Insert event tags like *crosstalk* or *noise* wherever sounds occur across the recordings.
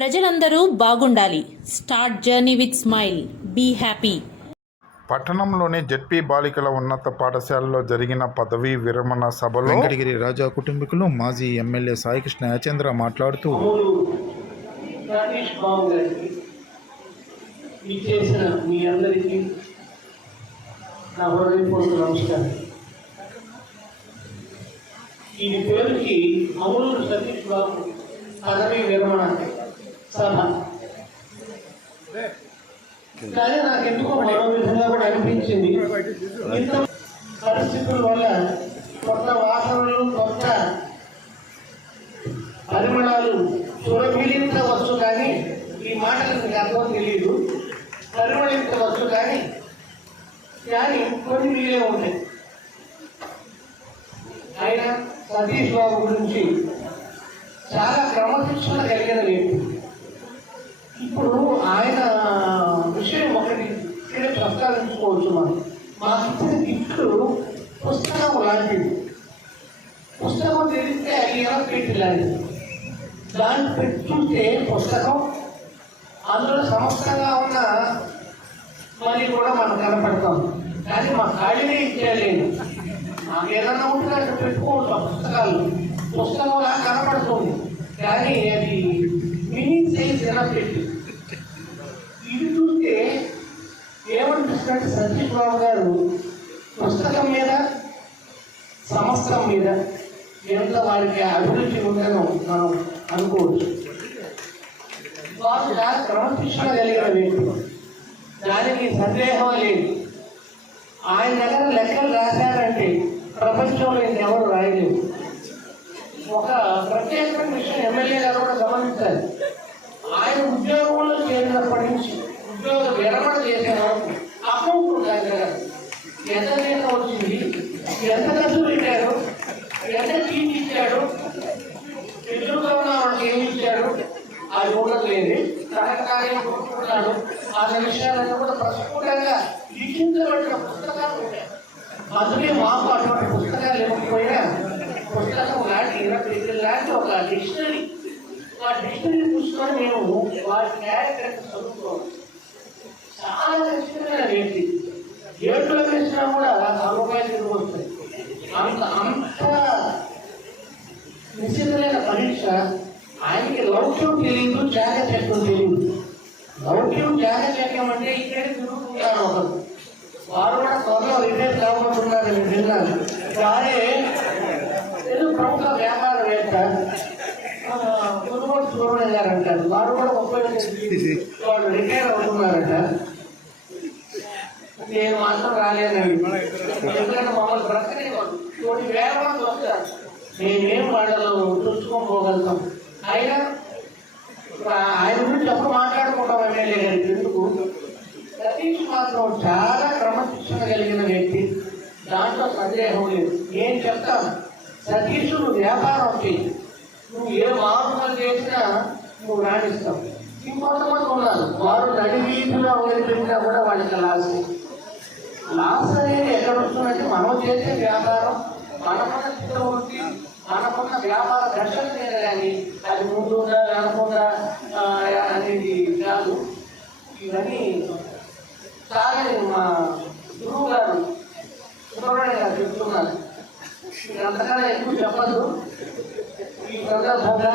ప్రజలందరూ బాగుండాలి. Start journey with smile. Be happy. పట్టణంలోని జెడ్పీ బాలికల ఉన్నత పాఠశాలలో జరిగిన పదవీ విరమణ సభలో వెంకటగిరి రాజా కుటుంబీకులు మాజీ ఎమ్మెల్యే సాయికృష్ణ యాచేంద్ర మాట్లాడుతూ అమూలు సతీష్ బాబు గారికి ఇచ్చేసిన మీ అందరికీ నా హృదయపూర్వక నమస్కారం. ఈ పేరుకి అమూలు సతీష్ బాబు పదవి విరమణ సభ కానీ నాకు ఎందుకో మరో విధంగా కూడా అనిపించింది ఇంత పరిస్థితుల వల్ల కొత్త వాసనలు కొత్త పరిమళాలు సురభిలించవచ్చు కానీ ఈ మాటలు మీకు అర్థం తెలియదు పరిమళించవచ్చు కానీ కానీ కొన్ని మీరే ఉన్నాయి ఆయన సతీష్ బాబు గురించి చాలా క్రమశిక్షణ కలిగిన వ్యక్తి ఇప్పుడు ఆయన విషయం ఒకటి ఇక్కడే మనం. మాకు ఇచ్చిన గిఫ్ట్ పుస్తకం లాంటిది. పుస్తకం తెలిస్తే అది ఎలా పెట్టిలాంటిది దాన్ని పెట్టి చూస్తే పుస్తకం అందులో సమస్తంగా ఉన్న మరి కూడా మనం కనపడతాం. కానీ మా ఖాళీనే ఇచ్చేయలేదు మాకు ఏదన్నా ఉంటే అక్కడ పెట్టుకుంటాం పుస్తకాలు. పుస్తకం అలా కనపడుతుంది. కానీ అది మినీ సైజ్ ఎలా పెట్టి ఇది చూస్తే ఏమనిపిస్తుందంటే సతీష్ బాబు గారు పుస్తకం మీద సంవత్సరం మీద ఎంత వారికి అభిరుచి ఉందనో మనం అనుకోవచ్చు. వారు క్రమశిక్షణ కలిగిన వ్యక్తి దానికి సందేహం లేదు. ఆయన దగ్గర లెక్కలు రాశారంటే ప్రపంచంలో ఎవరు రాయలేరు. ఒక ప్రత్యేకమైన విషయం ఎమ్మెల్యే గారు కూడా గమనించాలి ఆయన ఉద్యోగంలో చేరినప్పటి నుంచి ఉద్యోగ విరమణ చేసే వరకు అకౌంట్ ఉంది ఆయన దగ్గర ఎంత అవుతుంది ఎంత ఖర్చు పెట్టారు ఎంత టీచ్ ఇచ్చాడు ఎదురుగా ఏమి ఇచ్చాడు అది ఉండదు లేదు రకరకాల కొట్టుకున్నాడు ఆ విషయాలన్నీ కూడా ప్రస్ఫుటంగా లిఖించబడిన పుస్తకాలు ఉంటాయి అందుకే మాకు అటువంటి పుస్తకాలు ఇవ్వకపోయినా పుస్తకం లాంటి ఇరవై పేజీల లాంటి ఒక డిక్షనరీ. ఆ డిక్షనరీ పుస్తకం మేము వారి క్యారెక్టర్ చదువుకోవాలి. చాలా ఖచ్చితమైన వ్యక్తి కూడా ఆ రూపాయలు తిరిగి వస్తాయి. అంత అంత నిశ్చితమైన పరీక్ష ఆయనకి లౌక్యం తెలియదు చాకచక్యం తెలియదు. లౌక్యం చాకచక్యం అంటే ఇక్కడే తిరుగుతుంటారు ఒకరు. వారు కూడా త్వరలో రిటైర్ కావబోతున్నారు నేను విన్నాను. వారే ప్రముఖ వ్యాపారవేత్త కొనుగోలు చూడడం గారు అంటారు వారు కూడా ముప్పై *laughs* వాళ్ళు రిటైర్ అవుతున్నారట. నేను మాత్రం రాలేదండి ఎందుకంటే మమ్మల్ని బ్రతకనివ్వరు కొన్ని వేల మంది వస్తారు మేమేం వాళ్ళలో చూసుకోపోగలుగుతాం అయినా ఆయన గురించి ఎప్పుడు మాట్లాడుకుంటాం ఎమ్మెల్యే గారికి? ఎందుకు? సతీష్ మాత్రం చాలా క్రమశిక్షణ కలిగిన వ్యక్తి. దాంట్లో సందేహం లేదు. ఏం చెప్తాను. సతీష్ నువ్వు వ్యాపారం చేయి. నువ్వు ఏ మార్పులు చేసినా నువ్వు రాణిస్తావు. ఇంకొంతమంది ఉన్నారు. వారు నడి వీధిలో వదిలిపెట్టినా కూడా వాళ్ళకి లాస్ లాస్ అనేది ఎక్కడ వస్తుందంటే మనం చేసే వ్యాపారం మనకున్న చిత్రవృత్తి మనకున్న వ్యాపార దర్శన మీద కానీ అది ముందుగా వెనకుందా అనేది కాదు. ఇవన్నీ చాలా మా గురువు గారు సుబ్రహ్మణ్య గారు చెప్తున్నారు. అంతకన్నా ఎక్కువ చెప్పదు ఈ సందర్భంగా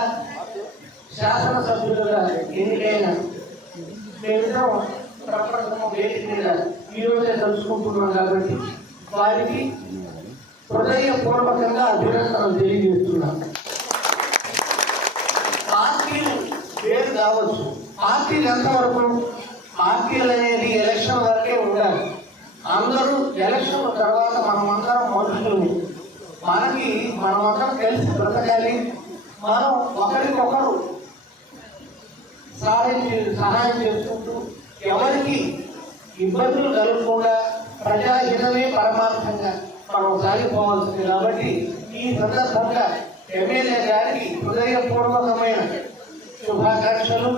శాసనసభ్యులుగా ఎన్నికైన మేము ప్రపంచం వేదిక మీద ఈరోజే కలుసుకుంటున్నాం కాబట్టి వారికి హృదయపూర్వకంగా అభినందనలు తెలియజేస్తున్నాం. పార్టీలు పేరు కావచ్చు. పార్టీలు ఎంతవరకు? పార్టీలు అనేది ఎలక్షన్ వరకే ఉండాలి. అందరూ ఎలక్షన్ తర్వాత మనమందరం మనుషులు. మనకి మనమందరం కలిసి బ్రతకాలి. మనం ఒకరికొకరు సహాయం చే- సహాయం చేసుకుంటూ ఎవరికి ఇబ్బందులు కలగకుండా ప్రజాహితమే పరమార్థంగా మనం సాగిపోవాల్సింది కాబట్టి ఈ సందర్భంగా ఎమ్మెల్యే గారికి హృదయపూర్వకమైన శుభాకాంక్షలు.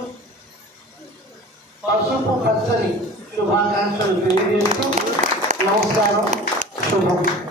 పసుపు పచ్చని శుభాకాంక్షలు తెలియజేస్తూ నమస్కారం. శుభం.